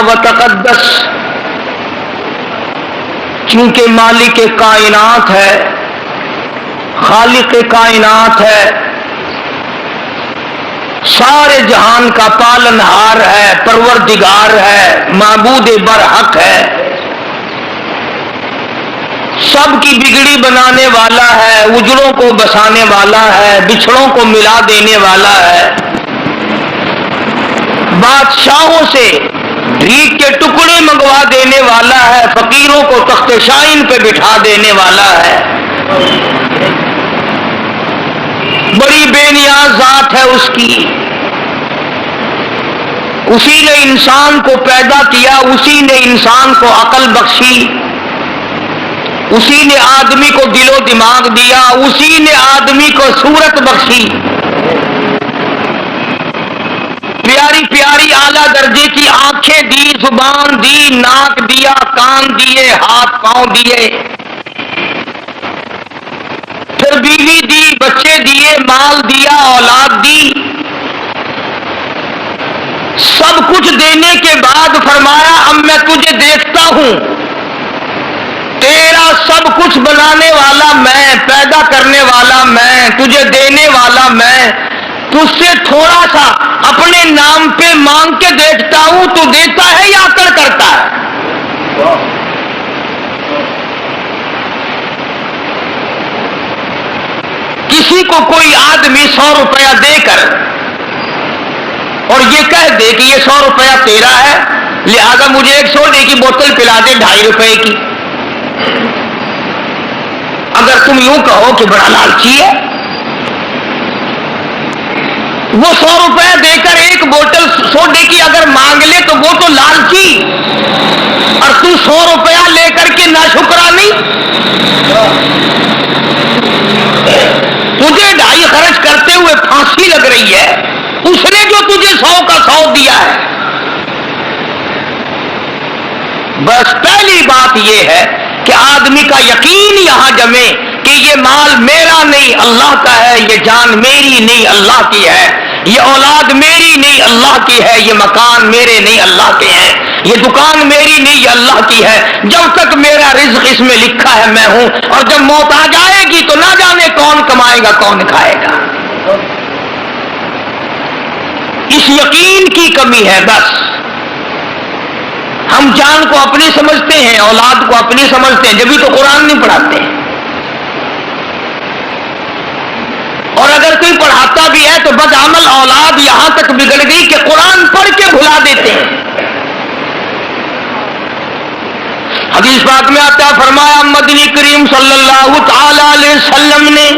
و تقدس، چونکہ مالک کائنات ہے، خالق کائنات ہے، سارے جہان کا پالنہار ہے، پروردگار ہے، معبود برحق ہے، سب کی بگڑی بنانے والا ہے، اجڑوں کو بسانے والا ہے، بچھڑوں کو ملا دینے والا ہے، بادشاہوں سے بھیک کے ٹکڑے منگوا دینے والا ہے، فقیروں کو تخت شاہین پہ بٹھا دینے والا ہے، بڑی بے نیاز ذات ہے اس کی، اسی نے انسان کو پیدا کیا، اسی نے انسان کو عقل بخشی، اسی نے آدمی کو دل و دماغ دیا، اسی نے آدمی کو صورت بخشی، پیاری پیاری اعلیٰ درجے کی آنکھیں دی، زبان دی، ناک دیا، کان دیے، ہاتھ پاؤں دیے، پھر بیوی دی، بچے دیے، مال دیا، اولاد دی، سب کچھ دینے کے بعد فرمایا اب میں تجھے دیکھتا ہوں، تیرا سب کچھ بنانے والا میں، پیدا کرنے والا میں، تجھے دینے والا میں، تجھ سے تھوڑا سا اپنے نام پہ مانگ کے دیکھتا ہوں، تو دیتا ہے یا عطا کرتا ہے؟ کسی کو کوئی آدمی 100 روپیہ دے کر اور یہ کہہ دے کہ یہ 100 روپیہ تیرا ہے، لہذا مجھے ایک سوڈے کی بوتل پلا دے 2.5 روپے کی، اگر تم یوں کہو کہ بڑا لالچی ہے، وہ 100 روپے دے کر ایک بوتل سوڈے کی اگر مانگ لے تو وہ تو لالچی، اور تو 100 روپیہ لے کر کے ناشکرانی، تجھے 2.5 خرچ کرتے ہوئے پھانسی لگ رہی ہے، اس نے جو تجھے 100 کا 100 دیا ہے۔ بس پہلی بات یہ ہے کہ آدمی کا یقین یہاں جمے کہ یہ مال میرا نہیں اللہ کا ہے، یہ جان میری نہیں اللہ کی ہے، یہ اولاد میری نہیں اللہ کی ہے، یہ مکان میرے نہیں اللہ کے ہیں، یہ دکان میری نہیں یہ اللہ کی ہے، جب تک میرا رزق اس میں لکھا ہے میں ہوں، اور جب موت آ جائے گی تو نہ جانے کون کمائے گا کون کھائے گا۔ اس یقین کی کمی ہے بس، ہم جان کو اپنی سمجھتے ہیں، اولاد کو اپنی سمجھتے ہیں، جبھی تو قرآن نہیں پڑھاتے ہیں، اور اگر کوئی پڑھاتا بھی ہے تو بدعمل اولاد یہاں تک بگڑ گئی کہ قرآن پڑھ کے بھلا دیتے ہیں۔ حدیث پاک میں آتا فرمایا مدنی کریم صلی اللہ تعالی علیہ وسلم نے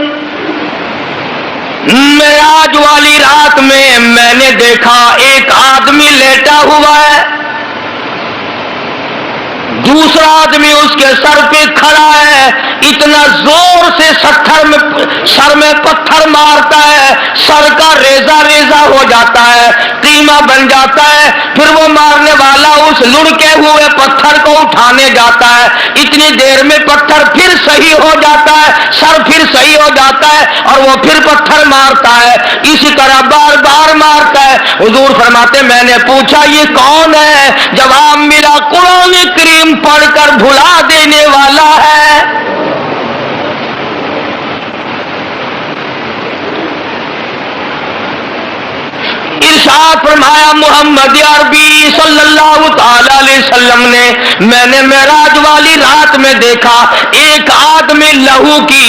معراج والی رات میں نے دیکھا ایک آدمی لیٹا ہوا ہے، دوسرا آدمی اس کے سر پہ کھڑا ہے، اتنا زور سے سر میں پتھر مارتا ہے، سر کا ریزہ ریزہ ہو جاتا ہے، قیمہ بن جاتا ہے، پھر وہ مارنے والا اس لڑکے ہوئے پتھر کو اٹھانے جاتا ہے، اتنی دیر میں پتھر پھر صحیح ہو جاتا ہے، سر پھر صحیح ہو جاتا ہے، اور وہ پھر پتھر مارتا ہے، اسی طرح بار بار مارتا ہے۔ حضور فرماتے میں نے پوچھا یہ کون ہے؟ جواب ملا قرآن کریم پڑھ کر بھلا دینے والا ہے۔ ارشاد فرمایا محمد عربی صلی اللہ تعالی علیہ وسلم نے میں نے معراج والی رات میں دیکھا ایک آدمی لہو کی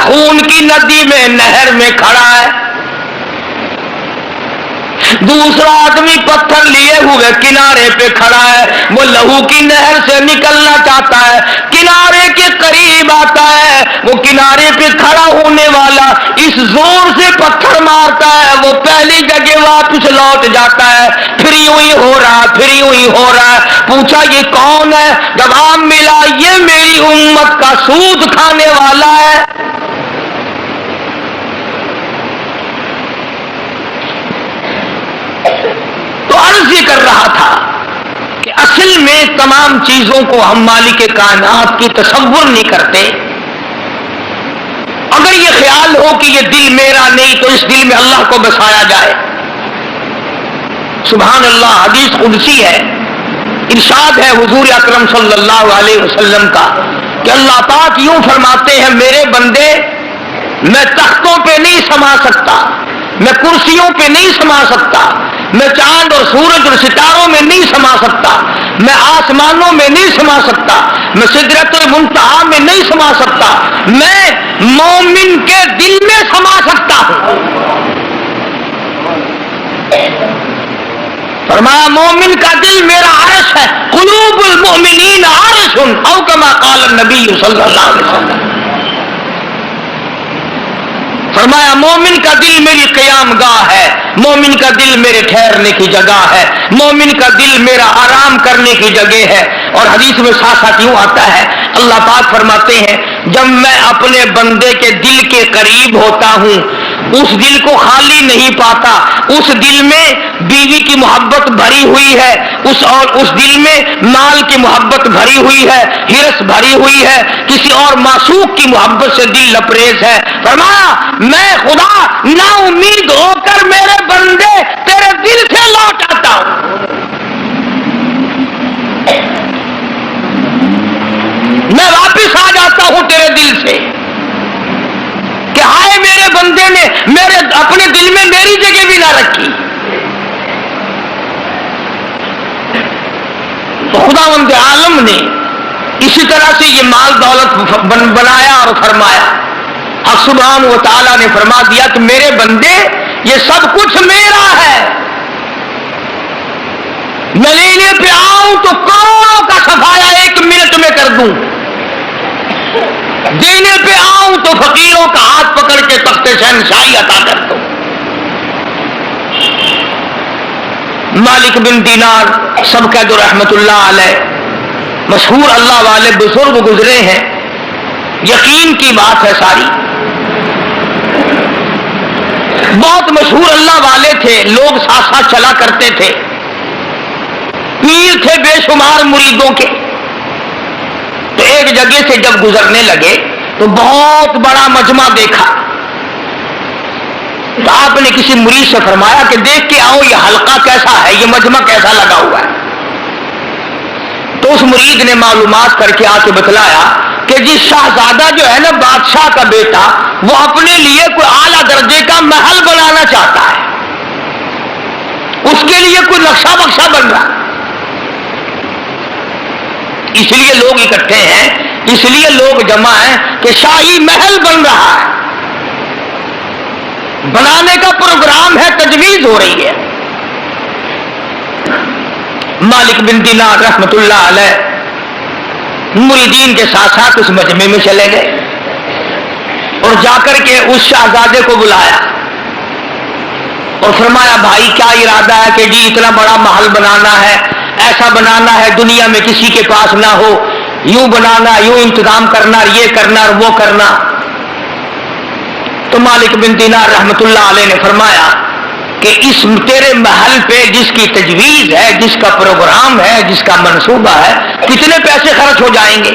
خون کی ندی میں نہر میں کھڑا ہے، دوسرا آدمی پتھر لیے ہوئے کنارے پہ کھڑا ہے، وہ لہو کی نہر سے نکلنا چاہتا ہے، کنارے کے قریب آتا ہے، وہ کنارے پہ کھڑا ہونے والا اس زور سے پتھر مارتا ہے، وہ پہلی جگہ واپس لوٹ جاتا ہے، پھر یوں ہی ہو رہا پھر یوں ہی ہو رہا۔ پوچھا یہ کون ہے؟ جواب ملا یہ میری امت کا سود کھانے والا ہے۔ تو عرض یہ کر رہا تھا کہ اصل میں تمام چیزوں کو ہم مالک کائنات کی تصور نہیں کرتے۔ اگر یہ خیال ہو کہ یہ دل میرا نہیں تو اس دل میں اللہ کو بسایا جائے۔ سبحان اللہ، حدیث قدسی ہے ارشاد ہے حضور اکرم صلی اللہ علیہ وسلم کا کہ اللہ پاک یوں فرماتے ہیں میرے بندے میں تختوں پہ نہیں سما سکتا، میں کرسیوں پہ نہیں سما سکتا، میں چاند اور سورج اور ستاروں میں نہیں سما سکتا، میں آسمانوں میں نہیں سما سکتا، میں سدرۃ المنتہا میں نہیں سما سکتا، میں مومن کے دل میں سما سکتا ہوں۔ فرمایا مومن کا دل میرا عرش ہے، قلوب المؤمنین عرش او کما قال النبی صلی اللہ علیہ وسلم۔ فرمایا مومن کا دل میری قیام گاہ ہے، مومن کا دل میرے ٹھہرنے کی جگہ ہے، مومن کا دل میرا آرام کرنے کی جگہ ہے۔ اور حدیث میں ساتھ ساتھ یوں آتا ہے، اللہ پاک فرماتے ہیں جب میں اپنے بندے کے دل کے قریب ہوتا ہوں اس دل کو خالی نہیں پاتا، اس دل میں بیوی کی محبت بھری ہوئی ہے، اس دل میں مال کی محبت بھری ہوئی ہے، ہرس بھری ہوئی ہے، کسی اور معشوق کی محبت سے دل لبریز ہے۔ فرمایا میں خدا نا امید ہو کر میرے بندے تیرے دل سے لوٹ آتا ہوں، میں واپس آ جاتا ہوں تیرے دل سے کہ ہائے میرے بندے نے میرے اپنے دل میں میری جگہ بھی نہ رکھی۔ تو خداوند عالم نے اسی طرح سے یہ مال دولت بنایا اور فرمایا، حق سبحانہ و تعالیٰ نے فرما دیا کہ میرے بندے یہ سب کچھ میرا ہے، میں لینے پہ آؤں تو کروڑوں کا صفایا 1 منٹ میں کر دوں، دینے پہ آؤں تو فقیروں کا ہاتھ پکڑ کے تخت شہنشاہی عطا کر دوں۔ مالک بن دینار سب کہہ دو رحمت اللہ علیہ، مشہور اللہ والے بزرگ گزرے ہیں، یقین کی بات ہے ساری، بہت مشہور اللہ والے تھے، لوگ ساتھ ساتھ چلا کرتے تھے، پیر تھے بے شمار مریدوں کے۔ تو ایک جگہ سے جب گزرنے لگے تو بہت بڑا مجمع دیکھا، تو آپ نے کسی مرید سے فرمایا کہ دیکھ کے آؤ یہ حلقہ کیسا ہے، یہ مجمع کیسا لگا ہوا ہے۔ تو اس مرید نے معلومات کر کے آ کے بتلایا کہ جی شہزادہ جو ہے نا بادشاہ کا بیٹا، وہ اپنے لیے کوئی اعلیٰ درجے کا محل بنانا چاہتا ہے، اس کے لیے کوئی نقشہ بکشہ بن رہا، اس لیے لوگ اکٹھے ہیں، اس لیے لوگ جمع ہیں کہ شاہی محل بن رہا ہے، بنانے کا پروگرام ہے، تجویز ہو رہی ہے۔ مالک بن دینار رحمت اللہ علیہ مریدین کے ساتھ ساتھ اس مجمع میں چلے گئے اور جا کر کے اس شہزادے کو بلایا اور فرمایا بھائی کیا ارادہ ہے کہ جی اتنا بڑا محل بنانا ہے، ایسا بنانا ہے دنیا میں کسی کے پاس نہ ہو، یوں بنانا، یوں انتظام کرنا، یہ کرنا اور وہ کرنا۔ تو مالک بن دینار رحمت اللہ علیہ نے فرمایا کہ اس تیرے محل پہ جس کی تجویز ہے، جس کا پروگرام ہے، جس کا منصوبہ ہے، کتنے پیسے خرچ ہو جائیں گے؟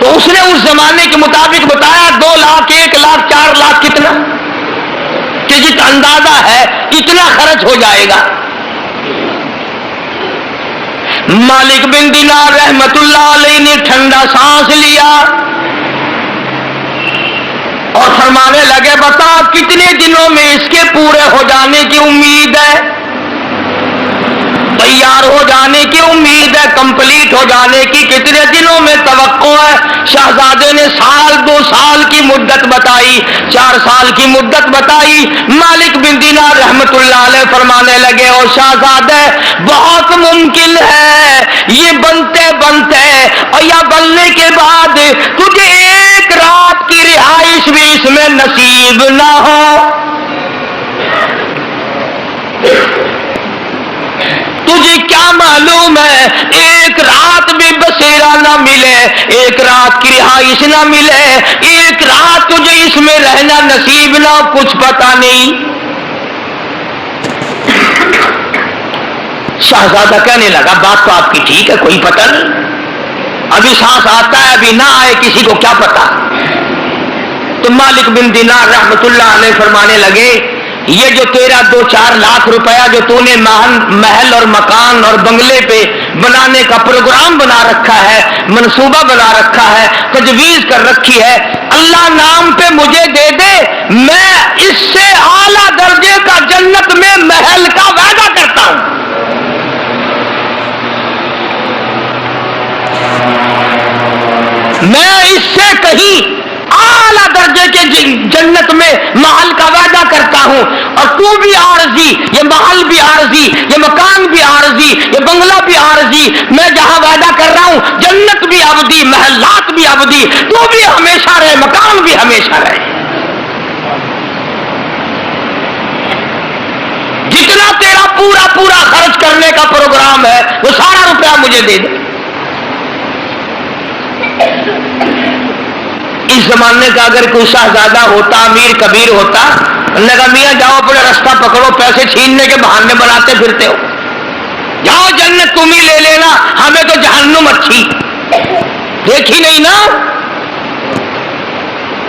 تو اس نے اس زمانے کے مطابق بتایا 2 لاکھ 1 لاکھ 4 لاکھ کتنا کہ جت اندازہ ہے اتنا خرچ ہو جائے گا۔ مالک بن دینار رحمت اللہ علیہ نے ٹھنڈا سانس لیا اور فرمانے لگے بتا کتنے دنوں میں اس کے پورے ہو جانے کی امید ہے، تیار ہو جانے کی امید ہے، کمپلیٹ ہو جانے کی کتنے دنوں میں توقع ہے؟ شہزادے نے 1-2 سال کی مدت بتائی، 4 سال کی مدت بتائی۔ مالک بن دینار رحمت اللہ علیہ فرمانے لگے اور شہزادے بہت ممکن ہے یہ بنتے بنتے اور یا بننے کے بعد تجھے 1 رات کی رہائش بھی اس میں نصیب نہ ہو، تجھے کیا معلوم ہے 1 رات بھی بسیرا نہ ملے، 1 رات کی رہائش نہ ملے، 1 رات تجھے اس میں رہنا نصیب نہ ہو، کچھ پتا نہیں۔ شہزادہ کہنے لگا بات تو آپ کی ٹھیک ہے، کوئی پتہ نہیں، ابھی سانس آتا ہے ابھی نہ آئے، کسی کو کیا پتا۔ تو مالک بن دینار رحمت اللہ علیہ فرمانے لگے یہ جو تیرا 2-4 لاکھ روپیہ جو تو نے محل اور مکان اور بنگلے پہ بنانے کا پروگرام بنا رکھا ہے، منصوبہ بنا رکھا ہے، تجویز کر رکھی ہے، اللہ نام پہ مجھے دے دے، میں اس سے اعلیٰ درجے کا جنت میں محل کا وعدہ کرتا ہوں۔ میں اس سے کہیں اعلیٰ درجے کے جنت میں محل کا وعدہ کرتا ہوں، اور تو بھی عارضی، یہ محل بھی عارضی، یہ مکان بھی عارضی، یہ بنگلہ بھی عارضی، میں جہاں وعدہ کر رہا ہوں جنت بھی ابدی، محلات بھی ابدی، تو بھی ہمیشہ رہے، مکان بھی ہمیشہ رہے۔ جتنا تیرا پورا خرچ کرنے کا پروگرام ہے وہ سارا روپیہ مجھے دے دے۔ اس زمانے کا اگر کوئی شہزادہ ہوتا، امیر کبیر ہوتا، نے کہا میاں جاؤ اپنا راستہ پکڑو، پیسے چھیننے کے بہانے بناتے پھرتے ہو، جاؤ جنت تم ہی لے لینا، ہمیں تو جہنم اچھی دیکھی نہیں نا۔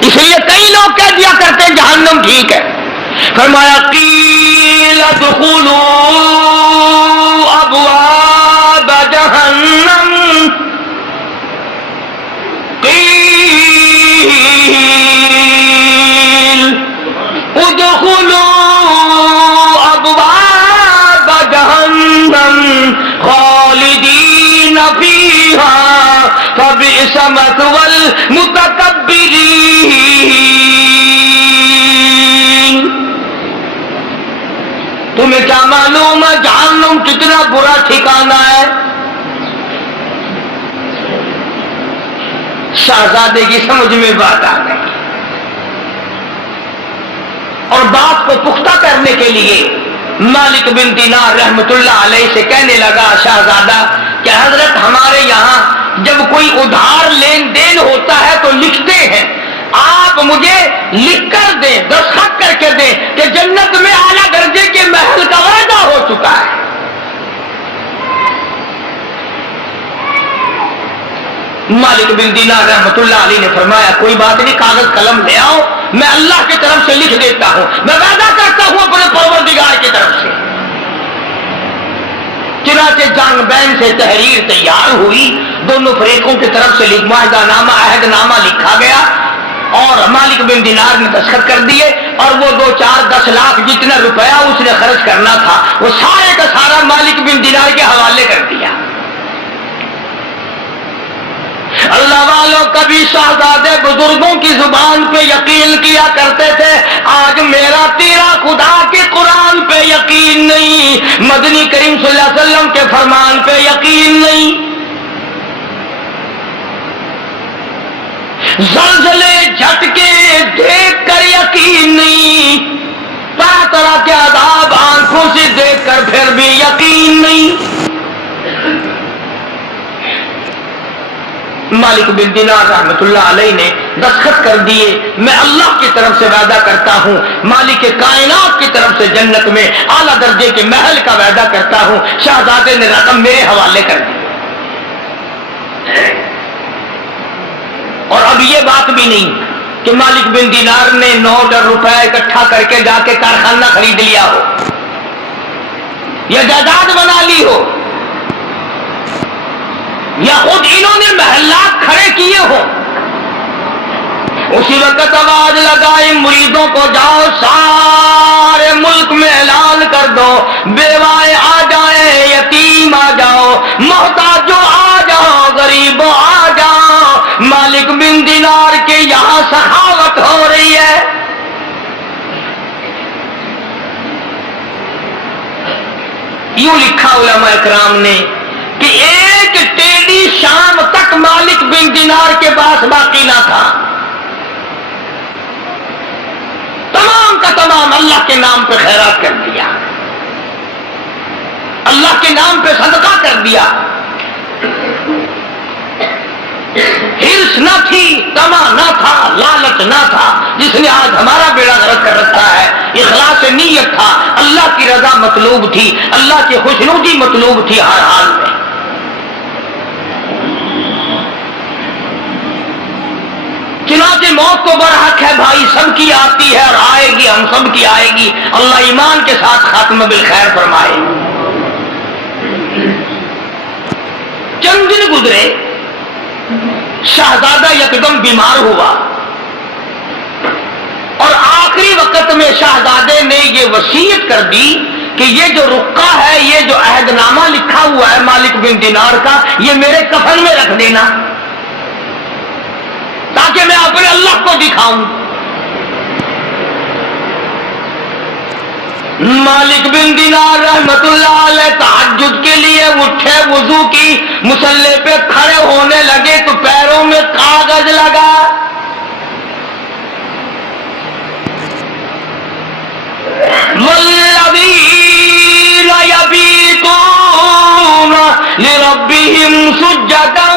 اس لیے کئی لوگ کہہ دیا کرتے جہنم ٹھیک ہے۔ فرمایا قیل ادخلوا ابواب جہنم، ادخلوا ابواب جہنم خالدین فیہا فبئس مثوی المتکبرین۔ تمہیں کیا معلوم ہے جہنم کتنا برا ٹھکانہ ہے؟ شہزادے کی سمجھ میں بات آ گئی، اور بات کو پختہ کرنے کے لیے مالک بن دینار رحمت اللہ علیہ سے کہنے لگا شہزادہ کہ حضرت ہمارے یہاں جب کوئی ادھار لین دین ہوتا ہے تو لکھتے ہیں، آپ مجھے لکھ کر دیں، دستخط کر کے دیں کہ جنت میں اعلیٰ درجے کے محل کا وعدہ ہو چکا ہے۔ مالک بن دینار رحمت اللہ علیہ نے فرمایا کوئی بات نہیں، کاغذ قلم لے آؤ، میں اللہ کی طرف سے لکھ دیتا ہوں، میں وعدہ کرتا ہوں اپنے پروردگار کی طرف سے۔ چنانچہ جنگ بین سے تحریر تیار ہوئی، دونوں فریقوں کی طرف سے معاہدہ نامہ عہد نامہ لکھا گیا، اور مالک بن دینار نے دستخط کر دیے، اور وہ 2-4-10 لاکھ جتنا روپیہ اس نے خرچ کرنا تھا وہ سارے کا سارا مالک بن دینار کے حوالے کر دیا۔ اللہ والوں کبھی شہزادے بزرگوں کی زبان پہ یقین کیا کرتے تھے، آج میرا تیرا خدا کے قرآن پہ یقین نہیں، مدنی کریم صلی اللہ علیہ وسلم کے فرمان پہ یقین نہیں، زلزلے جھٹکے دیکھ کر یقین نہیں، طرح طرح کے عذاب آنکھوں سے دیکھ کر پھر بھی یقین نہیں۔ مالک بن دینار رحمت اللہ علیہ نے دستخط کر دیے، میں اللہ کی طرف سے وعدہ کرتا ہوں، مالک کائنات کی طرف سے جنت میں اعلیٰ درجے کے محل کا وعدہ کرتا ہوں۔ شہزادے نے رقم میرے حوالے کر دی، اور اب یہ بات بھی نہیں کہ مالک بن دینار نے نوٹ اور روپے اکٹھا کر کے جا کے کارخانہ خرید لیا ہو یا جائیداد بنا لی ہو، یا خود انہوں نے محلات کھڑے کیے ہو۔ اسی وقت آواز لگائی مریدوں کو جاؤ سارے ملک میں اعلان کر دو، بیوائیں آ جائیں، یتیم آ جاؤ، محتاجوں آ جاؤ، غریبوں آ جاؤ، مالک بن دینار کے یہاں سخاوت ہو رہی ہے۔ یوں لکھا علماء اکرام نے کہ ایک ٹیڈی شام تک مالک بن دینار کے پاس باقی نہ تھا، تمام کا تمام اللہ کے نام پہ خیرات کر دیا، اللہ کے نام پہ صدقہ کر دیا۔ ہرس نہ تھی، طمع نہ تھا، لالچ نہ تھا، جس نے آج ہمارا بیڑا غرق کر رکھا ہے۔ اخلاص نیت تھا، اللہ کی رضا مطلوب تھی، اللہ کی خوشنودی مطلوب تھی ہر حال میں۔ چنانچہ کہ موت تو برحق ہے بھائی، سب کی آتی ہے اور آئے گی، ہم سب کی آئے گی، اللہ ایمان کے ساتھ خاتمہ بالخیر فرمائے۔ چند دن گزرے، شہزادہ یکدم بیمار ہوا، اور آخری وقت میں شہزادے نے یہ وصیت کر دی کہ یہ جو رقعہ ہے، یہ جو عہد نامہ لکھا ہوا ہے مالک بن دینار کا، یہ میرے کفن میں رکھ دینا تاکہ میں اپنے اللہ کو دکھاؤں۔ مالک بن دینار رحمت اللہ علیہ تہجد کے لیے اٹھے، وضو کی، مصلی پہ کھڑے ہونے لگے تو پیروں میں کاغذ لگا۔ والذین یبیتون لربہم سجدا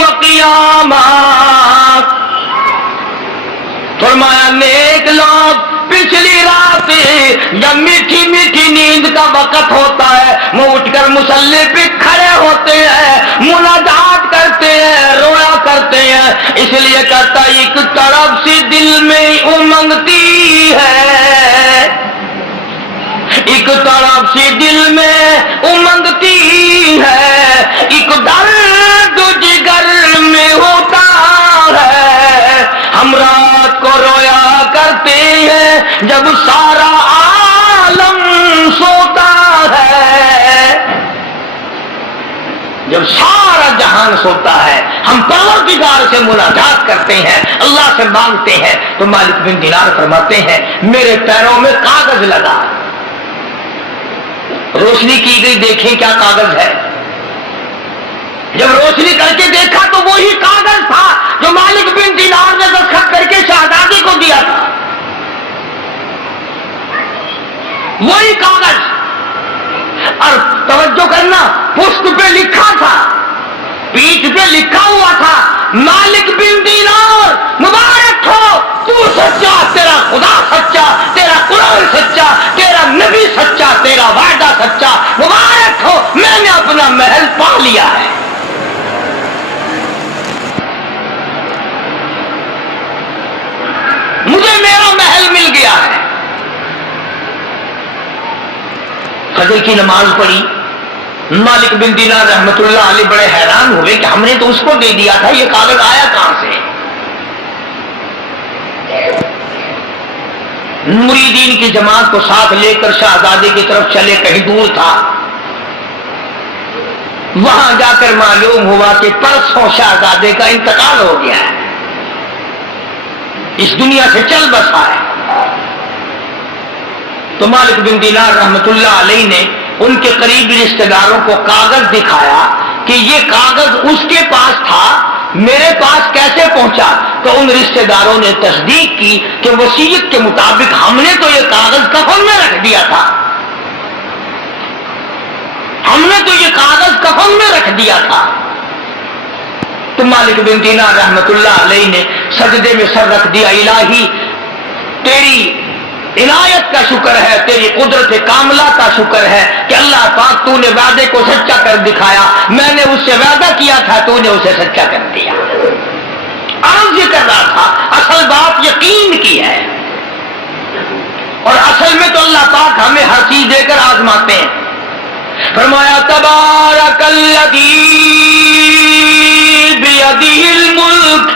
وقیاما، فرمایا نیک لوگ پچھلی رات جب میٹھی میٹھی نیند کا وقت ہوتا ہے وہ اٹھ کر مصلی پہ کھڑے ہوتے ہیں، مناجات کرتے ہیں، رویا کرتے ہیں، اس لیے کہتا ایک طرف سے دل میں امنگتی ہے، ایک طرف سے دل میں امنگتی ہے، ایک درد جگر میں ہوتا ہے، ہم رات کو رویا کرتے ہیں جب سارا عالم سوتا ہے، جب سارا جہان سوتا ہے ہم پروردگار سے مناجات کرتے ہیں، اللہ سے مانگتے ہیں، تو مالک بن دینار فرماتے ہیں میرے پیروں میں کاغذ لگا، روشنی کی گئی، دیکھیں کیا کاغذ ہے، جب روشنی کر کے دیکھا تو وہی کاغذ تھا جو مالک بن دینار نے دستخط کر کے شہزادی کو دیا تھا، وہی کاغذ، اور توجہ کرنا پشت پہ لکھا تھا، پیٹھ پہ لکھا ہوا تھا مالک بن دینار مبارک ہو، تو سچا، تیرا خدا سچا، تیرا قرآن سچا، تیرا نبی سچا، تیرا وعدہ سچا، مبارک ہو، میں نے اپنا محل پا لیا ہے۔ مجھے میرا محل مل گیا ہے۔ فجر کی نماز پڑھی، مالک بن دینار رحمت اللہ علیہ بڑے حیران ہوئے کہ ہم نے تو اس کو دے دیا تھا، یہ کاغذ آیا کہاں سے؟ مریدین کی جماعت کو ساتھ لے کر شہزادے کی طرف چلے، کہیں دور تھا، وہاں جا کر معلوم ہوا کہ پرسوں شہزادے کا انتقال ہو گیا ہے، اس دنیا سے چل بسا ہے۔ تو مالک بن دینار رحمت اللہ علیہ نے ان کے قریبی رشتہ داروں کو کاغذ دکھایا کہ یہ کاغذ اس کے پاس تھا، میرے پاس کیسے پہنچا؟ تو ان رشتہ داروں نے تصدیق کی کہ وصیت کے مطابق ہم نے تو یہ کاغذ کفن میں رکھ دیا تھا، ہم نے تو یہ کاغذ کفن میں رکھ دیا تھا۔ تو مالک بن دینار رحمت اللہ علیہ نے سجدے میں سر رکھ دیا، الہی تیری عنایت کا شکر ہے، تیری قدرت کاملہ کا شکر ہے کہ اللہ پاک تو نے وعدے کو سچا کر دکھایا، میں نے اس سے وعدہ کیا تھا، تو نے اسے سچا کر دیا۔ عرض یہ کر رہا تھا اصل بات یقین کی ہے، اور اصل میں تو اللہ پاک ہمیں ہر چیز دے کر آزماتے ہیں۔ فرمایا تبارک الذی بیدہ الملک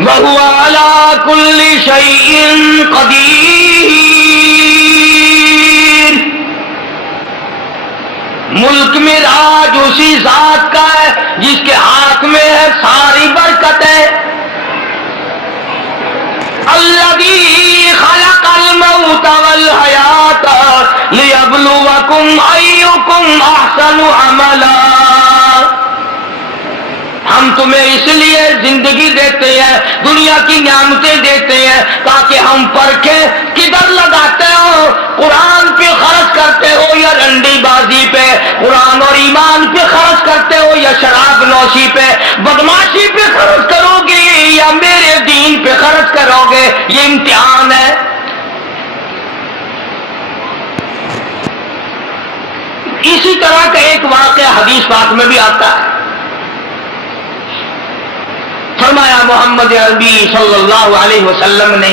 وَهُوَ عَلَى كُلِّ شَيْءٍ قَدِيرٌ، ملک میں راج اسی ذات کا ہے جس کے ہاتھ میں ہے ساری برکتیں۔ الَّذِي خَلَقَ الْمَوْتَ وَالْحَيَاةَ لِيَبْلُوَكُمْ أَيُّكُمْ أَحْسَنُ عَمَلًا، ہم تمہیں اس لیے زندگی دیتے ہیں، دنیا کی نعمتیں دیتے ہیں تاکہ ہم پرکھیں کدھر لگاتے ہو، قرآن پہ خرچ کرتے ہو یا رنڈی بازی پہ، قرآن اور ایمان پہ خرچ کرتے ہو یا شراب نوشی پہ، بدماشی پہ خرچ کرو گے یا میرے دین پہ خرچ کرو گے، یہ امتحان ہے۔ اسی طرح کا ایک واقعہ حدیث پاک میں بھی آتا ہے، فرمایا محمد عربی صلی اللہ علیہ وسلم نے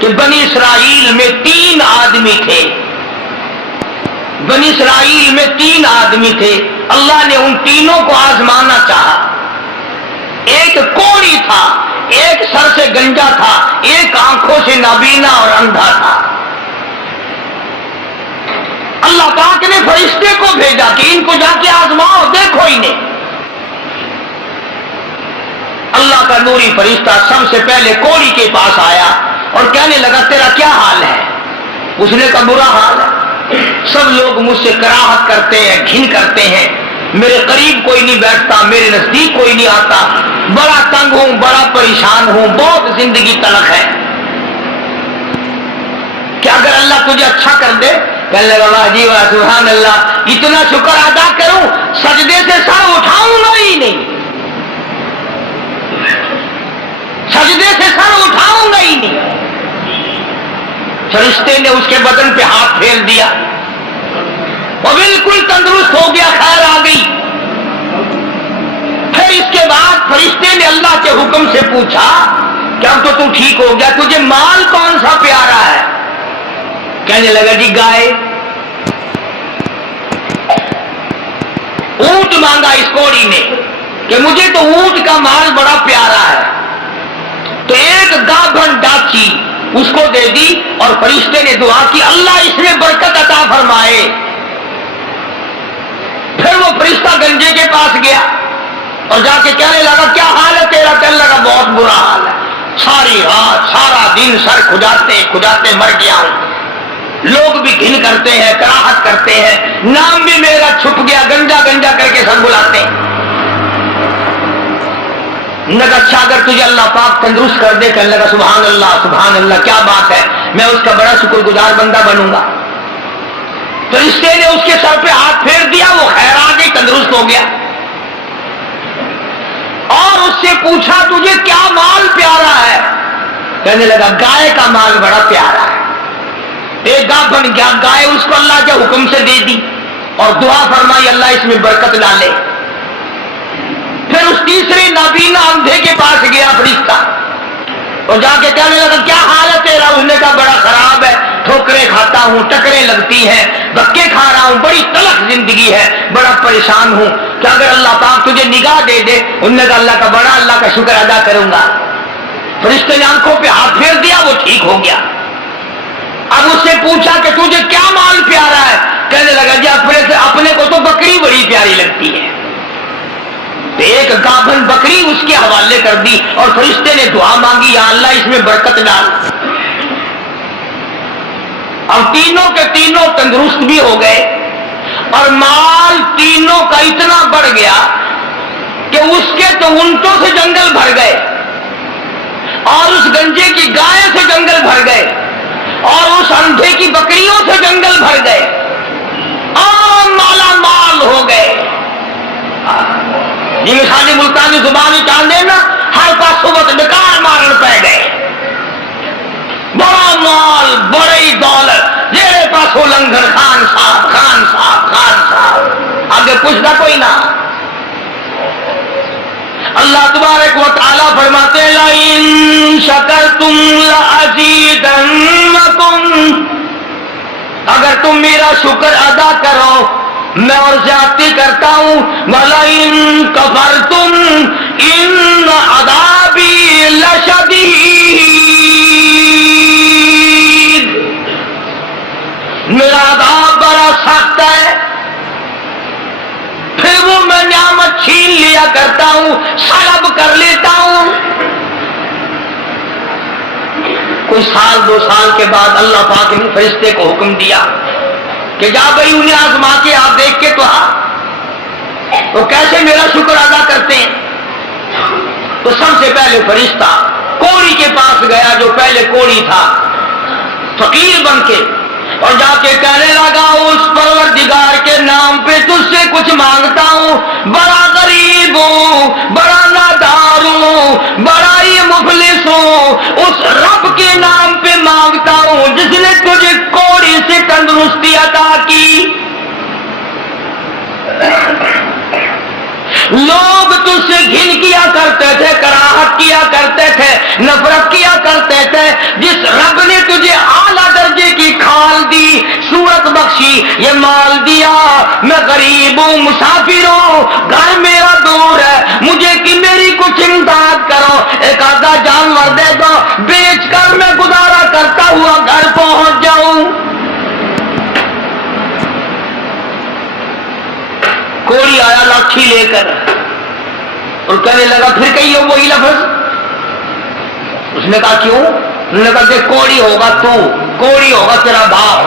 کہ بنی اسرائیل میں 3 آدمی تھے، بنی اسرائیل میں 3 آدمی تھے، اللہ نے ان تینوں کو آزمانا چاہا۔ ایک کوڑی تھا، ایک سر سے گنجا تھا، ایک آنکھوں سے نابینا اور اندھا تھا۔ اللہ پاک نے فرشتے کو بھیجا کہ ان کو جا کے آزماؤ، دیکھو انہیں۔ اللہ کا نوری فرشتہ سب سے پہلے کوڑی کے پاس آیا اور کہنے لگا تیرا کیا حال ہے؟ اس نے کہا برا حال ہے، سب لوگ مجھ سے کراہت کرتے ہیں، گھن کرتے ہیں، میرے قریب کوئی نہیں بیٹھتا، میرے نزدیک کوئی نہیں آتا، بڑا تنگ ہوں، بڑا پریشان ہوں، بہت زندگی تلخ ہے۔ کیا اگر اللہ تجھے اچھا کر دے؟ کہنے لگا واہ جی واہ سبحان اللہ، اتنا شکر ادا کروں سجدے سے سر اٹھاؤں گا ہی نہیں، سجدے سے سر اٹھاؤں گا ہی نہیں۔ فرشتے نے اس کے بدن پہ ہاتھ پھیر دیا، وہ بالکل تندرست ہو گیا، خیر آ گئی۔ پھر اس کے بعد فرشتے نے اللہ کے حکم سے پوچھا کہ اب تو ٹھیک ہو گیا، تجھے مال کون سا پیارا ہے؟ کہنے لگا جی گائے۔ اونٹ مانگا اس کوڑی نے کہ مجھے تو اونٹ کا مال بڑا پیارا ہے، تو ایک گابھن ڈاچی اس کو دے دی اور فرشتے نے دعا کی اللہ اس میں برکت عطا فرمائے۔ پھر وہ فرشتہ گنجے کے پاس گیا اور جا کے کہنے لگا کیا حال ہے تیرا؟ کہنے لگا بہت برا حال ہے، ساری رات سارا دن سر کھجاتے کھجاتے مر گیا ہوں، لوگ بھی گھن کرتے ہیں، کراہت کرتے ہیں، نام بھی میرا چھپ گیا، گنجا گنجا کر کے سب بلاتے ہیں۔ نگا اچھا اگر تجھے اللہ پاک تندرست کر دے، کہنے لگا سبحان اللہ کیا بات ہے، میں اس کا بڑا شکر گزار بندہ بنوں گا۔ تو رشتے نے اس کے سر پہ ہاتھ پھیر دیا، وہ خیر آ گئی، تندرست ہو گیا۔ اور اس سے پوچھا تجھے کیا مال پیارا ہے؟ کہنے لگا گائے کا مال بڑا پیارا ہے۔ ایک گابھن گائے اس کو اللہ کے حکم سے دے دی اور دعا فرمائی اللہ اس میں برکت ڈالے۔ پھر اس تیسرے نابینا اندھے کے پاس گیا فرشتہ اور جا کے کہنے لگا کیا حال ہے تیرا؟ اس نے کہا بڑا خراب ہے، ٹھوکریں کھاتا ہوں، ٹکریں لگتی ہیں، دھکے کھا رہا ہوں، بڑی تلخ زندگی ہے، بڑا پریشان ہوں، کہ اگر اللہ پاک تجھے نگاہ دے دے؟ انہوں نے کہا اللہ کا شکر ادا کروں گا۔ فرشتے نے آنکھوں پہ ہاتھ پھیر دیا، وہ ٹھیک ہو گیا۔ اب اس سے پوچھا کہ تجھے کیا مال پیارا ہے؟ کہنے لگا جی اپنے کو تو بکری بڑی پیاری لگتی ہے۔ تو ایک گابھن بکری اس کے حوالے کر دی اور فرشتے نے دعا مانگی یا اللہ اس میں برکت ڈال۔ اب تینوں کے تینوں تندرست بھی ہو گئے اور مال تینوں کا اتنا بڑھ گیا کہ اس کے تو اونٹوں سے جنگل بھر گئے اور اس گنجے کی گائے سے جنگل بھر گئے اور اس اندھے کی بکریوں سے جنگل بھر گئے اور مالا مال ہو گئے۔ جی مثالی ملتانی زبانی چاندے نا ہر پاس صبح ڈکار مارن پہ گئے، بڑا مال بڑی دولت، میرے پاس ہو لنگر خان صاحب آگے پوچھتا کوئی نہ۔ اللہ تبارک و تعالیٰ فرماتے ہیں لَئِن شَكَرْتُمْ لَأَزِيدَنَّكُمْ، اگر تم میرا شکر ادا کرو میں اور زیادتی کرتا ہوں، وَلَئِن كَفَرْتُمْ إِنَّ عَذَابِي لَشَدِيدٌ، میرا عذاب بڑا سخت ہے۔ پھر وہ میں نعمت چھین لیا کرتا ہوں، سلب کر لیتا ہوں۔ کوئی سال 2 سال کے بعد اللہ پاک نے فرشتے کو حکم دیا کہ جا بھائی انہیں آزما کے آپ دیکھ کے تو وہ کیسے میرا شکر ادا کرتے ہیں۔ تو سب سے پہلے فرشتہ کوڑی کے پاس گیا جو پہلے کوڑی تھا، فقیر بن کے، اور جا کے کہنے لگا اس پروردگار کے نام پہ تجھ سے کچھ مانگتا ہوں، بڑا غریب ہوں، بڑا نادار ہوں، بڑا ہی مفلس ہوں، اس رب کے نام پہ مانگتا ہوں جس نے تجھے کوڑی سے تندرستی عطا کی۔ لوگ تجھ اس سے گھن کیا کرتے تھے، کراہت کیا کرتے تھے، نفرت کیا کرتے تھے۔ جس رب نے تجھے اعلیٰ درجے کی کھال دی، صورت بخشی، یہ مال دیا، میں غریب ہوں، مسافر ہوں، گھر میرا دور ہے، مجھے کہ میری کچھ امداد کرو، ایک آدھا جانور دے دو، بیچ کر میں گزارا کرتا ہوا گھر پہنچ جاؤں۔ کوڑی آیا لاٹھی لے کر اور کہنے لگا پھر کہیے وہی لفظ۔ اس نے کہا کیوں؟ انہوں نے کہا کہ کوڑی ہوگا تو، کوڑی ہوگا تیرا باپ،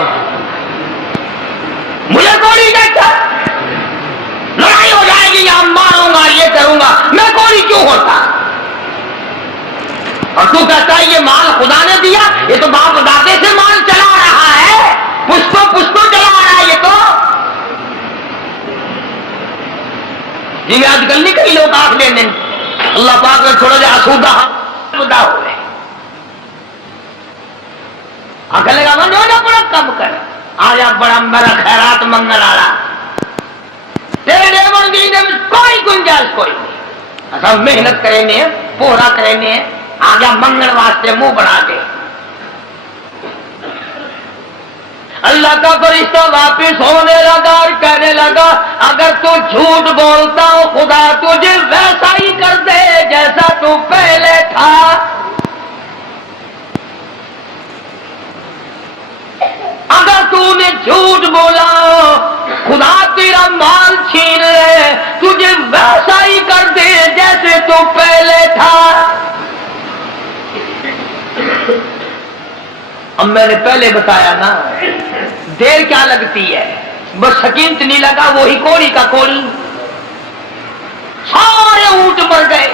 مجھے کوڑی دیکھتا، لڑائی ہو جائے گی، یہاں ماروں گا، یہ کروں گا، میں کوڑی کیوں ہوتا؟ اور تو کہتا ہے یہ مال خدا نے دیا، یہ تو باپ دادے سے مال چلا رہا ہے، پشتوں پشتوں چلا رہا ہے یہ تو۔ جی میں آج کل نہیں کئی لوگ آنکھ لینے اللہ پاک نے تھوڑا جا آسودہ ہوئے، آنکھ لے گا جو بڑا کم کر، آجا بڑا میرا خیرات منگل آ رہا، تیرے دیوان کی کوئی گنجائش کوئی نہیں، اصل محنت کریں پورا کریں، آجا منگل واسطے منہ بنا دے۔ اللہ کا فرشتہ واپس ہونے لگا اور کہنے لگا اگر تو جھوٹ بولتا ہو خدا تجھے ویسا ہی کر دے جیسا تو پہلے تھا۔ اگر تو نے جھوٹ بولا خدا تیرا مال چھین لے، تجھے ویسا ہی کر دے جیسے تو پہلے تھا۔ اب میں نے پہلے بتایا نا، دیر کیا لگتی ہے، بس سکینت نہیں لگا، وہی کوڑی کا کوڑی، سارے اونٹ مر گئے،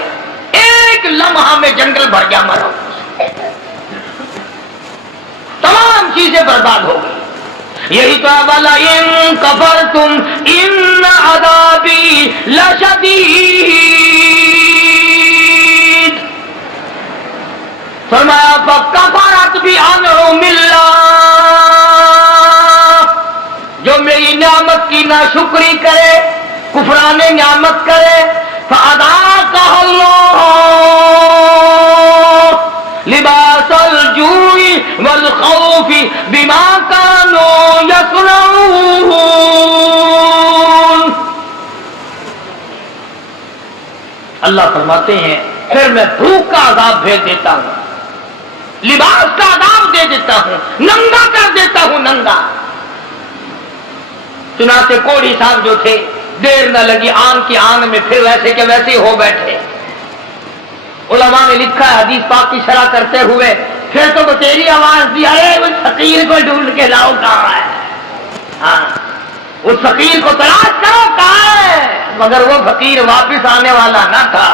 ایک لمحہ میں جنگل بھر گیا مرا، تمام چیزیں برباد ہو گئی۔ یہی تو والا ان کفرتم ان عذابی لشدید، فرمایا فکفرت بانعم اللہ، جو میری نعمت کی ناشکری کرے، کفران نعمت کرے، فاذاقها اللہ لباس الجوع والخوف بما كانوا يصنعون۔ اللہ فرماتے ہیں پھر میں بھوک کا عذاب بھیج دیتا ہوں، لباس کا عذاب دے دیتا ہوں، ننگا کر دیتا ہوں، ننگا۔ چنانچہ کوڑی صاحب جو تھے دیر نہ لگی آن کی آن میں پھر ویسے کے ویسے ہو بیٹھے۔ علماء نے لکھا ہے حدیث پاک کی شرح کرتے ہوئے پھر تو بتیری آواز دی، ارے اس فقیر کو ڈھونڈ کے لاؤ کہاں ہے، ہاں اس فقیر کو تلاش کرو کہاں ہے، مگر وہ فقیر واپس آنے والا نہ تھا۔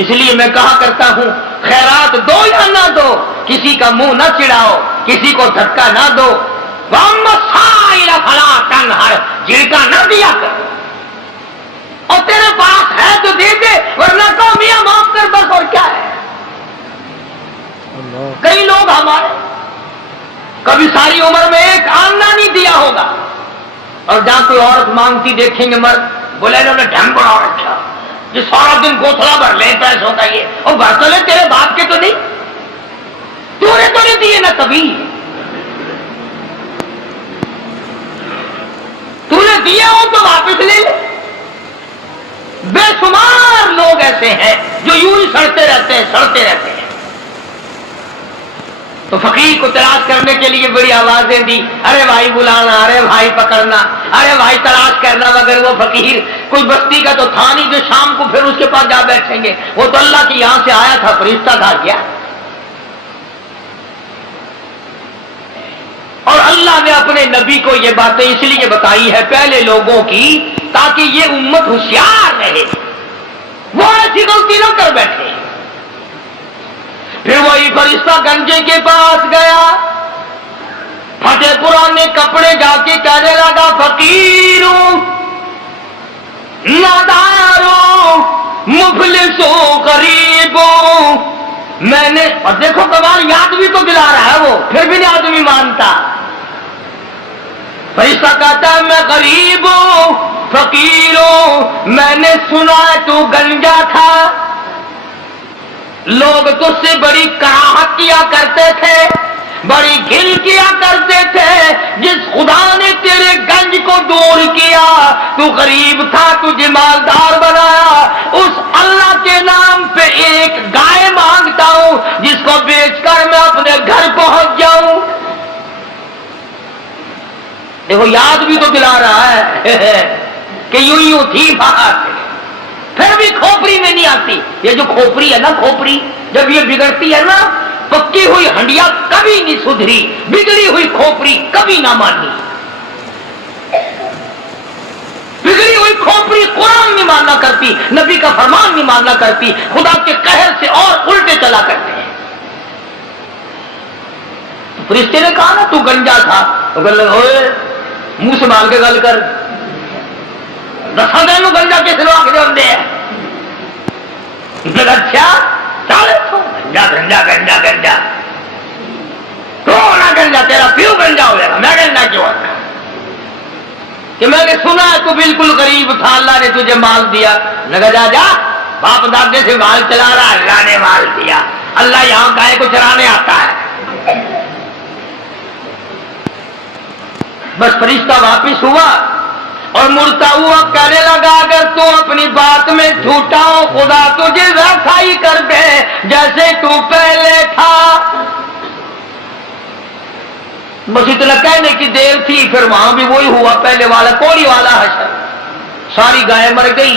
اس لیے میں کہا کرتا ہوں خیرات دو یا نہ دو، کسی کا منہ نہ چڑھاؤ، کسی کو دھکا نہ دو، وَأَمَّا السَّائِلَ فَلَا تَنْهَرْ، جھڑکا نہ دیا کر، اور تیرے پاس ہے تو دے دے، ورنہ تو میاں معاف کر بس، اور کیا ہے۔ کئی لوگ ہمارے کبھی ساری عمر میں ایک آنا نہیں دیا ہوگا، اور جہاں کوئی عورت مانگتی دیکھیں گے مرد بولے انہوں نے ڈھنگ بڑا رکھا، جو سارا دن گوتھلا بھر لے پیسوں کا، یہ اور بھر تو لے تیرے باپ کے تو نہیں، تو نے تو نہیں دیے نا کبھی، تو نے دیے ہو تو واپس لے لے۔ بے شمار لوگ ایسے ہیں جو یوں ہی سڑتے رہتے ہیں، سڑتے رہتے ہیں۔ تو فقیر کو تلاش کرنے کے لیے بڑی آوازیں دی، ارے بھائی بلانا، ارے بھائی پکڑنا، ارے بھائی تلاش کرنا، مگر وہ فقیر کوئی بستی کا تو تھا نہیں جو شام کو پھر اس کے پاس جا بیٹھیں گے، وہ تو اللہ کی یہاں سے آیا تھا، فرشتہ تھا کیا۔ اور اللہ نے اپنے نبی کو یہ باتیں اس لیے بتائی ہے پہلے لوگوں کی تاکہ یہ امت ہوشیار رہے، وہ ایسی غلطی نہ کر بیٹھے۔ پھر وہی فرشتہ گنجے کے پاس گیا، پھٹے پرانے کپڑے جا کے کہنے لگا فقیروں، ناداروں، مفلسوں، غریبوں، میں نے، اور دیکھو کمال یاد بھی تو دلا رہا ہے وہ، پھر بھی نہیں آدمی مانتا۔ فرشتہ کہتا ہے میں غریب ہوں، فقیر ہوں، میں نے سنا ہے تو گنجا تھا، لوگ تجھ سے بڑی کراہت کیا کرتے تھے، بڑی گھل کیا کرتے تھے، جس خدا نے تیرے گنج کو دور کیا، تو غریب تھا تجھے مالدار بنایا، اس اللہ کے نام پہ ایک گائے مانگتا ہوں جس کو بیچ کر میں اپنے گھر پہنچ جاؤں۔ دیکھو یاد بھی تو دلا رہا ہے کہ یوں تھی بات، پھر بھی کھوپڑی میں نہیں آتی۔ یہ جو کھوپڑی ہے نا، کھوپڑی جب یہ بگڑتی ہے نا، پکی ہوئی ہنڈیا کبھی نہیں سدھری، بگڑی ہوئی کھوپڑی کبھی نہ مانی۔ بگڑی ہوئی کھوپڑی قرآن نہیں ماننا کرتی، نبی کا فرمان نہیں ماننا کرتی، خدا کے قہر سے اور الٹے چلا کرتے ہیں۔ فرشتے نے کہا نا تو گنجا تھا، تو گل ہوئے منہ سنبھال کے گل کر، دساں دن گنجا کس لوگ آخر ہوتے ہیں؟ اچھا چل گنجا گنجا گنجا گنجا تو ہونا گنجا، تیرا پیو گنجا ہو جائے گا، میں گنجا کیوں ہوتا کہ میں نے سنا ہے تو بالکل غریب تھا، اللہ نے تجھے مال دیا۔ لگا جا جا باپ دادے سے مال چلا رہا، اللہ نے مال دیا، اللہ یہاں گائے کو چرانے آتا ہے۔ بس فرشتہ واپس ہوا اور مڑتا ہوا کہنے لگا اگر تو اپنی بات میں جھوٹا ہو خدا تجھے ویسا ہی کر دے جیسے تو پہلے تھا۔ بس اتنا کہنے کی دیر تھی، پھر وہاں بھی وہی ہوا پہلے والا کوڑی والا حشر، ساری گائے مر گئی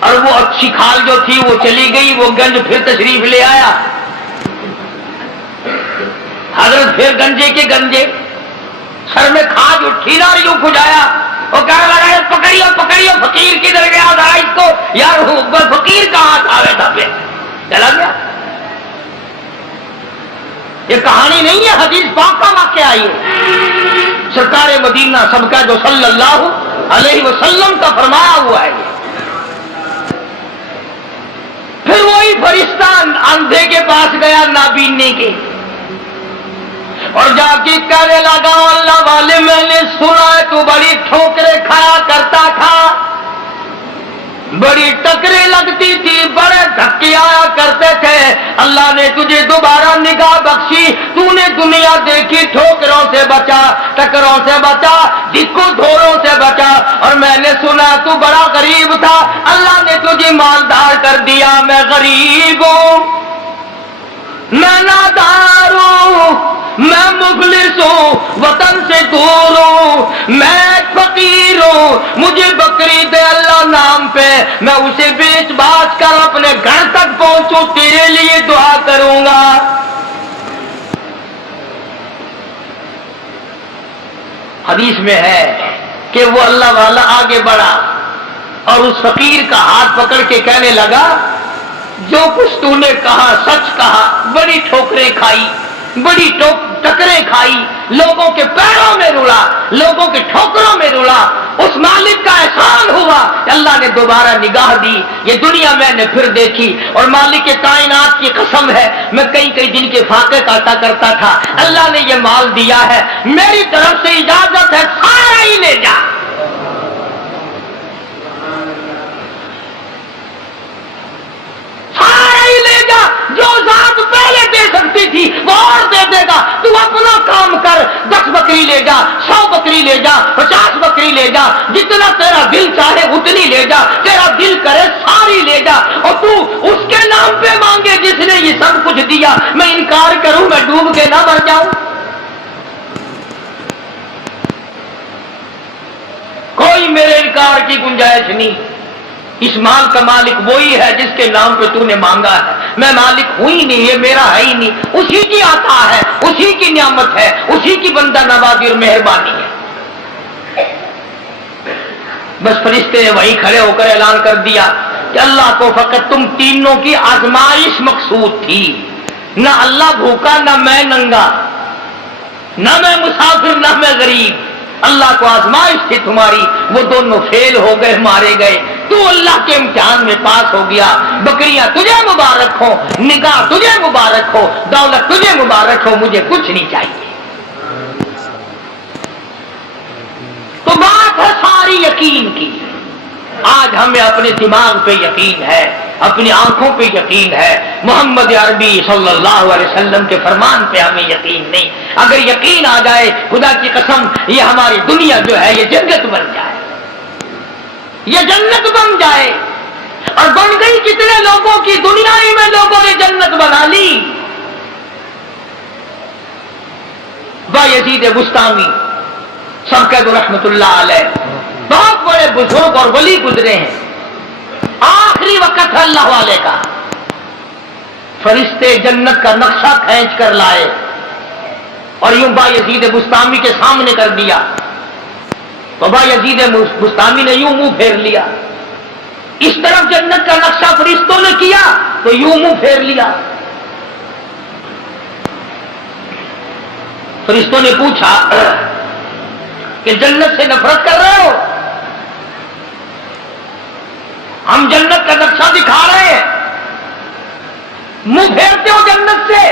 اور وہ اچھی کھال جو تھی وہ چلی گئی، وہ گنج پھر تشریف لے آیا۔ حضرت پھر گنجے کے گنجے، سر میں کھاج اٹھی نہ یوں کھجایا، وہ کہنے لگا پکڑیو پکڑیو فقیر کدھر گیا تھا اس کو، یار فقیر کہاں تھا بیٹا، پہ چلا گیا۔ یہ کہانی نہیں ہے، حدیث پاک کا واقعہ ہے، سرکار مدینہ سب کا جو صلی اللہ علیہ وسلم کا فرمایا ہوا ہے۔ پھر وہی فرشتہ اندھے کے پاس گیا نابینے کے، اور جا کے کہنے لگا اللہ والے میں نے سنا ہے تو بڑی ٹھوکریں کھایا کرتا تھا، بڑی ٹکریں لگتی تھی، بڑے دھکے آیا کرتے تھے، اللہ نے تجھے دوبارہ نگاہ بخشی، تو نے دنیا دیکھی، ٹھوکروں سے بچا، ٹکروں سے بچا، دکوں دھوڑوں سے بچا، اور میں نے سنا تو بڑا غریب تھا، اللہ نے تجھے مالدار کر دیا۔ میں غریب ہوں، میں نادار ہوں، میں مفلس ہوں، وطن سے دور ہوں، میں فقیر ہوں، مجھے بکری دے اللہ نام پہ، میں اسے بیچ باچ کر اپنے گھر تک پہنچوں، تیرے لیے دعا کروں گا۔ حدیث میں ہے کہ وہ اللہ والا آگے بڑھا اور اس فقیر کا ہاتھ پکڑ کے کہنے لگا جو کچھ تو نے کہا سچ کہا، بڑی ٹھوکریں کھائی، بڑی ٹکریں کھائی، لوگوں کے پیروں میں رلا، لوگوں کے ٹھوکروں میں رلا، اس مالک کا احسان ہوا کہ اللہ نے دوبارہ نگاہ دی، یہ دنیا میں نے پھر دیکھی، اور مالک کائنات کی قسم ہے میں کئی کئی دن کے فاقے کاٹا کرتا تھا، اللہ نے یہ مال دیا ہے، میری طرف سے اجازت ہے سارا ہی لے جا۔ جو ذات پہلے دے سکتی تھی وہ اور دے دے گا، تو اپنا کام کر، 10 بکری لے جا، 100 بکری لے جا، 50 بکری لے جا، جتنا تیرا دل چاہے اتنی لے جا، تیرا دل کرے ساری لے جا، اور تو اس کے نام پہ مانگے جس نے یہ سب کچھ دیا، میں انکار کروں میں ڈوب کے نہ مر جاؤں؟ کوئی میرے انکار کی گنجائش نہیں، اس مال کا مالک وہی ہے جس کے نام پہ تو نے مانگا ہے، میں مالک ہوں ہی نہیں، یہ میرا ہے ہی نہیں، اسی کی عطا ہے، اسی کی نعمت ہے، اسی کی بندہ نوازی اور مہربانی ہے۔ بس فرشتے نے وہیں کھڑے ہو کر اعلان کر دیا کہ اللہ کو فقط تم تینوں کی آزمائش مقصود تھی، نہ اللہ بھوکا، نہ میں ننگا، نہ میں مسافر، نہ میں غریب، اللہ کو آزمائش تھی تمہاری، وہ دونوں فیل ہو گئے، مارے گئے، تو اللہ کے امتحان میں پاس ہو گیا، بکریاں تجھے مبارک ہو، نگاہ تجھے مبارک ہو، دولت تجھے مبارک ہو، مجھے کچھ نہیں چاہیے۔ تو بات ہے ساری یقین کی، آج ہمیں اپنے دماغ پہ یقین ہے، اپنی آنکھوں پہ یقین ہے، محمد عربی صلی اللہ علیہ وسلم کے فرمان پہ ہمیں یقین نہیں۔ اگر یقین آ جائے خدا کی قسم یہ ہماری دنیا جو ہے یہ جنت بن جائے، یہ جنت بن جائے۔ اور بن گئی کتنے لوگوں کی، دنیا ہی میں لوگوں نے جنت بنا لی۔ بایزید بستامی سب کہہ دو رحمت اللہ علیہ، بہت بڑے بزرگ اور ولی گزرے ہیں، آخری وقت ہے اللہ والے کا، فرشتے جنت کا نقشہ کھینچ کر لائے اور یوں بایزید بستامی کے سامنے کر دیا، تو بایزید بستامی نے یوں منہ پھیر لیا، اس طرف جنت کا نقشہ فرشتوں نے کیا تو یوں منہ پھیر لیا۔ فرشتوں نے پوچھا کہ جنت سے نفرت کر رہے ہو؟ ہم جنت کا نقشہ دکھا رہے ہیں، منہ پھیرتے ہو جنت سے؟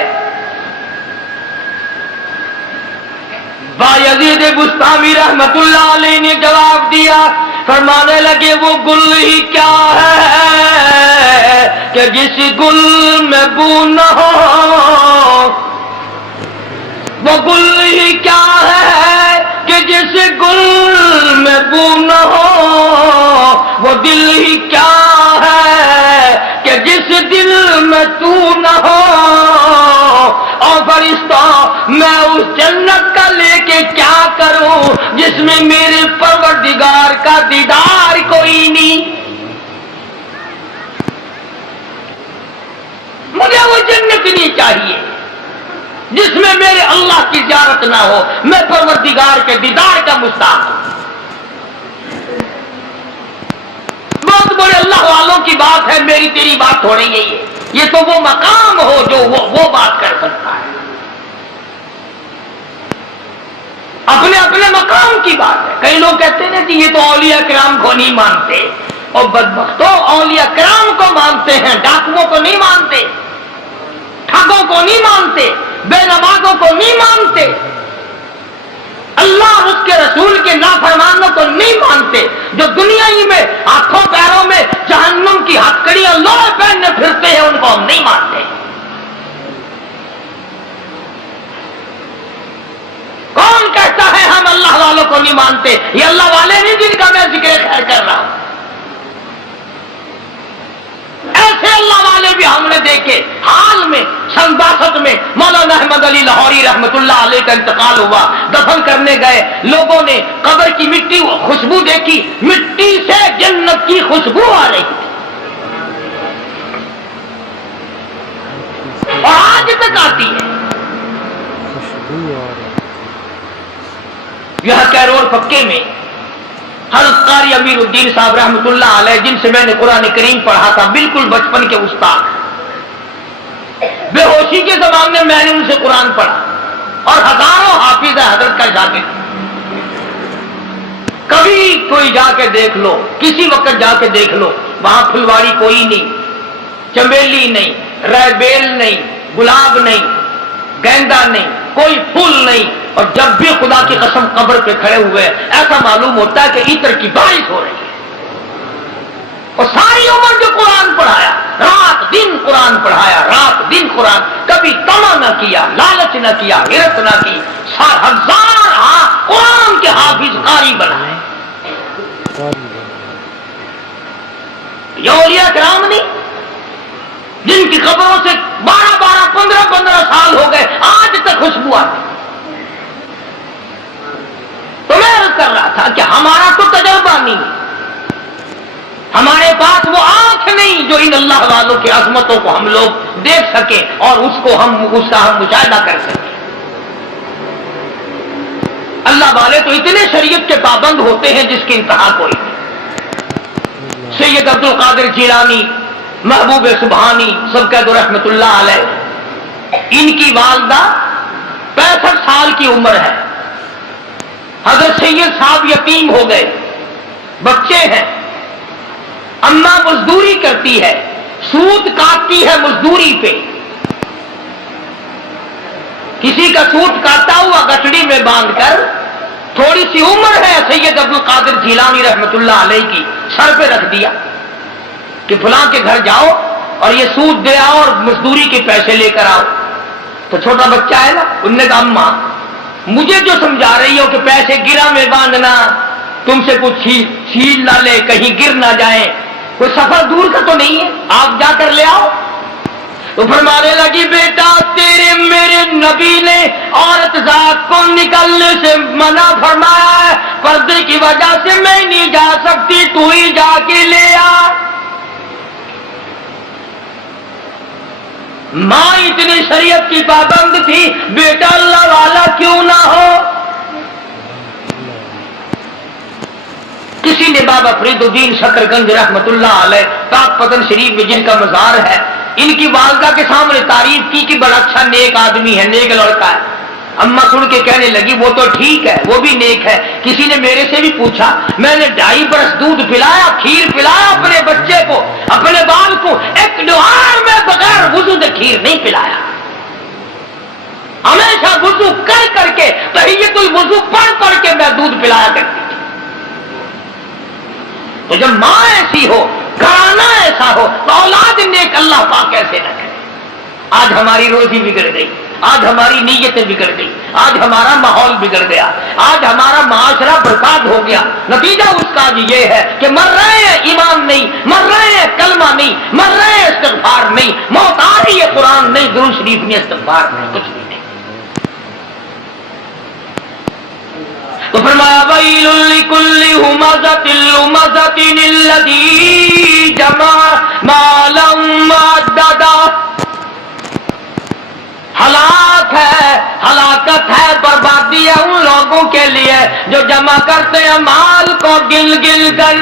بایزید بستامی رحمت اللہ علیہ نے جواب دیا، فرمانے لگے وہ گل ہی کیا ہے کہ جس گل میں بو نہ ہو، وہ گل ہی کیا ہے کہ جس گل میں بو نہ ہو، وہ دل ہی کیا ہے کہ جس دل میں تو نہ ہو، اور فرشتوں میں اس جنت کا لے کے کیا کروں جس میں میرے پروردگار کا دیدار کوئی نہیں۔ مجھے وہ جنت نہیں چاہیے جس میں میرے اللہ کی زیارت نہ ہو، میں پروردگار کے دیدار کا مستحق ہوں۔ بہت بڑے اللہ والوں کی بات ہے، میری تیری بات تھوڑی یہی ہے، یہ تو وہ مقام ہو جو وہ بات کر سکتا ہے، اپنے اپنے مقام کی بات ہے۔ کئی لوگ کہتے ہیں کہ یہ تو اولیاء کرام کو نہیں مانتے، اور بدبختوں اولیاء کرام کو مانتے ہیں، ڈاکوؤں کو نہیں مانتے، ٹھگوں کو نہیں مانتے، بے نمازوں کو نہیں مانتے، اللہ اس کے رسول کے نافرمانوں کو نہیں مانتے، جو دنیا ہی میں ہاتھوں پیروں میں جہنم کی ہتکڑیاں لوہے پہننے پھرتے ہیں ان کو ہم نہیں مانتے۔ کون کہتا ہے ہم اللہ والوں کو نہیں مانتے؟ یہ اللہ والے نہیں جن کا میں ذکر خیر کر رہا ہوں، ایسے اللہ والے بھی ہم نے دیکھے۔ حال میں سن 62 میں مولانا احمد علی لاہوری رحمت اللہ علیہ کا انتقال ہوا، دفن کرنے گئے، لوگوں نے قبر کی مٹی خوشبو دیکھی، مٹی سے جنت کی خوشبو آ رہی تھی، اور آج تک آتی ہے۔ یہاں کیرول پکے میں حضرت قاری امیر الدین صاحب رحمت اللہ علیہ، جن سے میں نے قرآن کریم پڑھا تھا، بالکل بچپن کے استاد، بے ہوشی کے زمانے میں میں نے ان سے قرآن پڑھا، اور ہزاروں حافظ حضرت کا شاگرد۔ کبھی کوئی جا کے دیکھ لو، کسی وقت جا کے دیکھ لو، وہاں پھلواری کوئی نہیں، چمیلی نہیں، ریبیل نہیں، گلاب نہیں، گیندا نہیں، کوئی پھول نہیں، اور جب بھی خدا کی قسم قبر پہ کھڑے ہوئے ایسا معلوم ہوتا ہے کہ عطر کی بارش ہو رہی ہے۔ اور ساری عمر جو قرآن پڑھایا، رات دن قرآن پڑھایا، رات دن قرآن، کبھی طمع نہ کیا، لالچ نہ کیا، حرص نہ کی، 1000 قرآن کے حافظ قاری بنائے۔ یہ اولیاء کرام نہیں جن کی قبروں سے 12 15 سال ہو گئے آج تک خوشبو آتی۔ تو میں عرض کر رہا تھا کہ ہمارا تو تجربہ نہیں، ہمارے پاس وہ آنکھ نہیں جو ان اللہ والوں کی عظمتوں کو ہم لوگ دیکھ سکیں اور اس کا ہم مشاہدہ کر سکیں۔ اللہ والے تو اتنے شریعت کے پابند ہوتے ہیں جس کی انتہا کوئی نہیں۔ سید عبد القادر جیلانی، محبوب سبحانی سب کہہ دو رحمت اللہ علیہ، ان کی والدہ 65 سال کی عمر ہے، حضرت سید صاحب یتیم ہو گئے، بچے ہیں، اماں مزدوری کرتی ہے، سود کاٹتی ہے مزدوری پہ، کسی کا سود کاٹا ہوا گٹڑی میں باندھ کر، تھوڑی سی عمر ہے سید عبد القادر جیلانی رحمت اللہ علیہ کی، سر پہ رکھ دیا کہ فلاں کے گھر جاؤ اور یہ سود دے آؤ اور مزدوری کے پیسے لے کر آؤ. تو چھوٹا بچہ ہے نا، انہوں نے کہا اماں مجھے جو سمجھا رہی ہو کہ پیسے گرا میں باندھنا، تم سے کچھ چھین نہ لے، کہیں گر نہ جائیں، کوئی سفر دور کا تو نہیں ہے، آپ جا کر لے آؤ. تو فرمانے لگی بیٹا تیرے میرے نبی نے عورت ذات کو نکلنے سے منع فرمایا ہے، پردے کی وجہ سے میں نہیں جا سکتی، تو ہی جا کے لے آ. ماں اتنی شریعت کی پابند تھی، بیٹا اللہ والا کیوں نہ ہو. کسی نے بابا فرید الدین شکر گنج رحمت اللہ علیہ پاک پتن شریف میں جن کا مزار ہے، ان کی والدہ کے سامنے تعریف کی کہ بڑا اچھا نیک آدمی ہے، نیک لڑکا ہے. اماں سن کے کہنے لگی وہ تو ٹھیک ہے، وہ بھی نیک ہے. کسی نے میرے سے بھی پوچھا، میں نے 2.5 برس دودھ پلایا، کھیر پلایا اپنے بچے کو، اپنے بال کو، ایک جوہر میں بغیر وضو کے کھیر نہیں پلایا، ہمیشہ وضو کر کر کے تحیۃ الوضو پڑھ کے میں دودھ پلایا کرتی تھی. تو جب ماں ایسی ہو، گھرانہ ایسا ہو، تو اولاد نیک اللہ پاک کیسے نہ کرے. آج ہماری روزی بگڑ گئی، آج ہماری نیتیں بگڑ گئی، آج ہمارا ماحول بگڑ گیا، آج ہمارا معاشرہ برباد ہو گیا. نتیجہ اس کا یہ ہے کہ مر رہے ہیں ایمان نہیں، مر رہے ہیں کلمہ نہیں، مر رہے ہیں استغفار نہیں، موت آ رہی ہے قرآن نہیں، درود شریف نہیں، استغفار نہیں، کچھ بھی نہیں. تو فرمایا ویل لکل ہمزۃ لمزۃ الذی جمع مالا وعددا. ہلاک ہے، ہلاکت ہے، بربادی ہے ان لوگوں کے لیے جو جمع کرتے ہیں مال کو گل گل کر.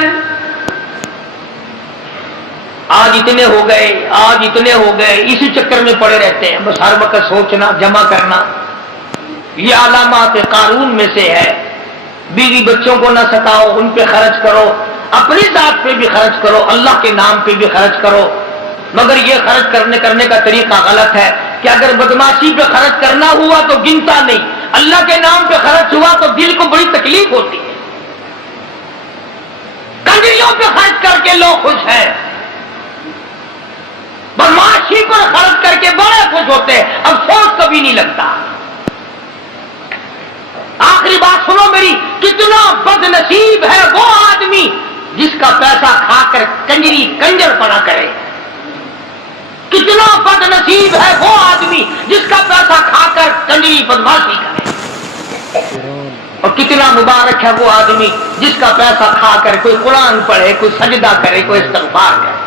آج اتنے ہو گئے، آج اتنے ہو گئے، اسی چکر میں پڑے رہتے ہیں، بس ہر وقت سوچنا، جمع کرنا. یہ علامات قارون میں سے ہے. بیوی بچوں کو نہ ستاؤ، ان پہ خرچ کرو، اپنی ذات پہ بھی خرچ کرو، اللہ کے نام پہ بھی خرچ کرو. مگر یہ خرچ کرنے کا طریقہ غلط ہے کہ اگر بدماشی پہ خرچ کرنا ہوا تو گنتا نہیں، اللہ کے نام پہ خرچ ہوا تو دل کو بڑی تکلیف ہوتی ہے. کنجریوں پہ خرچ کر کے لوگ خوش ہیں، بدماشی پر خرچ کر کے بڑے خوش ہوتے ہیں، افسوس کبھی نہیں لگتا. آخری بات سنو میری، کتنا بد نصیب ہے وہ آدمی جس کا پیسہ کھا کر کنجری کنجر پنا کرے. کتنا بد نصیب ہے وہ آدمی جس کا پیسہ کھا کر کنجری بدماشی کرے. اور کتنا مبارک ہے وہ آدمی جس کا پیسہ کھا کر کوئی قرآن پڑھے، کوئی سجدہ کرے، کوئی استغفار کرے.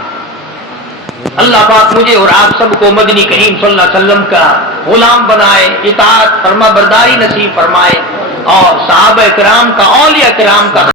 اللہ پاک مجھے اور آپ سب کو مدنی کریم صلی اللہ علیہ وسلم کا غلام بنائے، اطاعت فرما برداری نصیب فرمائے، اور صحابہ کرام کا، اولیاء کرام کا